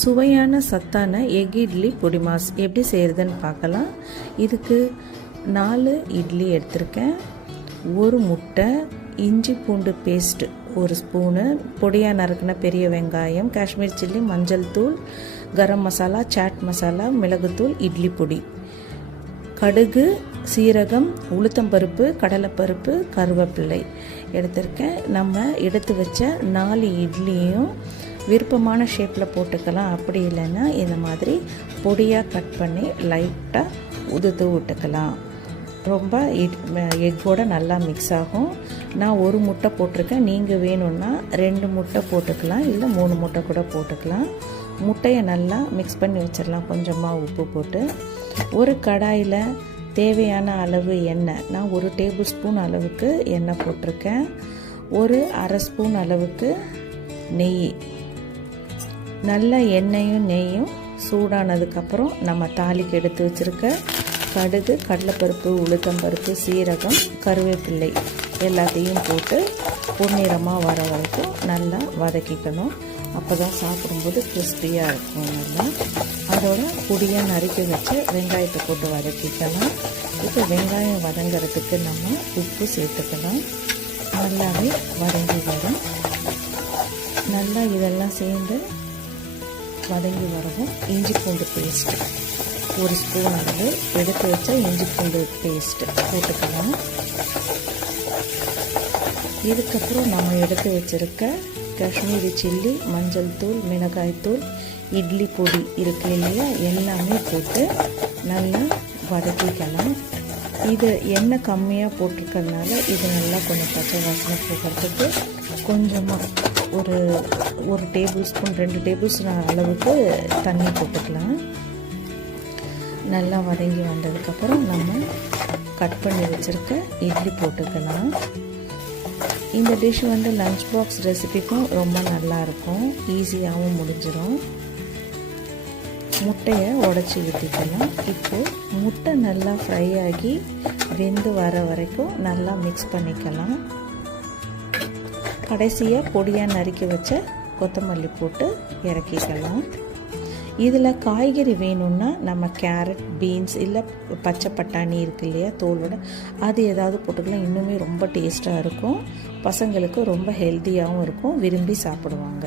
சுவையான சத்தான எக் இட்லி பொடி மாஸ் எப்படி செய்கிறதுன்னு பார்க்கலாம். இதுக்கு 4 இட்லி எடுத்திருக்கேன், 1 முட்டை, இஞ்சி பூண்டு பேஸ்ட் 1 ஸ்பூனு, பொடியாக நறுக்கின பெரிய வெங்காயம், காஷ்மீர் சில்லி, மஞ்சள் தூள், கரம் மசாலா, சாட் மசாலா, மிளகுத்தூள், இட்லி பொடி, கடுகு, சீரகம், உளுத்தம்பருப்பு, கடலைப்பருப்பு, கருவேப்பிள்ளை எடுத்திருக்கேன். நம்ம எடுத்து வச்ச 4 இட்லியும் விருப்பமான ஷேப்பில் போட்டுக்கலாம். அப்படி இல்லைன்னா இந்த மாதிரி பொடியாக கட் பண்ணி லைட்டாக உதுத்து விட்டுக்கலாம். ரொம்ப எக்கோட நல்லா மிக்ஸ் ஆகும். நான் 1 முட்டை போட்டிருக்கேன். நீங்கள் வேணும்னா 2 முட்டை போட்டுக்கலாம், இல்லை 3 முட்டை கூட போட்டுக்கலாம். முட்டையை நல்லா மிக்ஸ் பண்ணி வச்சிடலாம். கொஞ்சமாக உப்பு போட்டு ஒரு கடாயில் தேவையான அளவு எண்ணெய், நான் 1 டேபிள் ஸ்பூன் அளவுக்கு எண்ணெய் போட்டிருக்கேன். ஒரு அரை ஸ்பூன் அளவுக்கு நெய். நல்ல எண்ணெயும் நெய்யும் சூடானதுக்கப்புறம் நம்ம தாளிக்கு எடுத்து வச்சுருக்க கடுகு, கடலைப்பருப்பு, உளுத்தம்பருப்பு, சீரகம், கருவேப்பிள்ளை எல்லாத்தையும் போட்டு பொன்னிறமாக வர வரைக்கும் நல்லா வதக்கிக்கணும். அப்போ தான் சாப்பிடும்போது கிறிஸ்பியாக இருக்கும். நல்லா அதோட பொடியாக நறுக்கி வச்சு வெங்காயத்தை போட்டு வதக்கிக்கலாம். இப்போ வெங்காயம் வதங்கிறதுக்கு நம்ம உப்பு சேர்த்துக்கலாம். நல்லாவே வதங்கி வரும். நல்லா இதெல்லாம் சேர்ந்து வதங்கி வரவும் இஞ்சி பூண்டு பேஸ்ட்டு 1 ஸ்பூன் அளவு எடுத்து வச்ச இஞ்சி பூண்டு பேஸ்ட்டு போட்டுக்கலாம். இதுக்கப்புறம் நம்ம எடுத்து வச்சுருக்க காஷ்மீரி சில்லி, மஞ்சள் தூள், மிளகாய்த்தூள், இட்லி பொடி இருக்கு இல்லையா, எல்லாமே போட்டு நல்லா வதக்கிக்கலாம். இது எண்ணெய் கம்மியாக போட்டிருக்கறதுனால இது நல்லா கொஞ்சம் பச்சை வாசனை போகிறதுக்கு கொஞ்சமாக ஒரு டேபிள் ஸ்பூன் 2 டேபிள் ஸ்பூன் அளவுக்கு தண்ணி போட்டுக்கலாம். நல்லா வதங்கி வந்ததுக்கப்புறம் நம்ம கட் பண்ணி வச்சுருக்க இட்லி போட்டுக்கலாம். இந்த டிஷ் லஞ்ச் பாக்ஸ் ரெசிபிக்கும் ரொம்ப நல்லாயிருக்கும், ஈஸியாகவும் முடிஞ்சிடும். முட்டையை உடச்சி ஊற்றிக்கலாம். இப்போது முட்டை நல்லா ஃப்ரை ஆகி வெந்து வர வரைக்கும் நல்லா மிக்ஸ் பண்ணிக்கலாம். கடைசியாக பொடியாக நறுக்கி வச்ச கொத்தமல்லி போட்டு இறக்கிக்கலாம். இதில் காய்கறி வேணும்னா நம்ம கேரட், பீன்ஸ் இல்லை பச்சை பட்டாணி இருக்கு இல்லையா தோலோட, அது ஏதாவது போட்டுக்கலாம். இன்னுமே ரொம்ப டேஸ்ட்டாக இருக்கும். பசங்களுக்கு ரொம்ப ஹெல்த்தியாகவும் இருக்கும், விரும்பி சாப்பிடுவாங்க.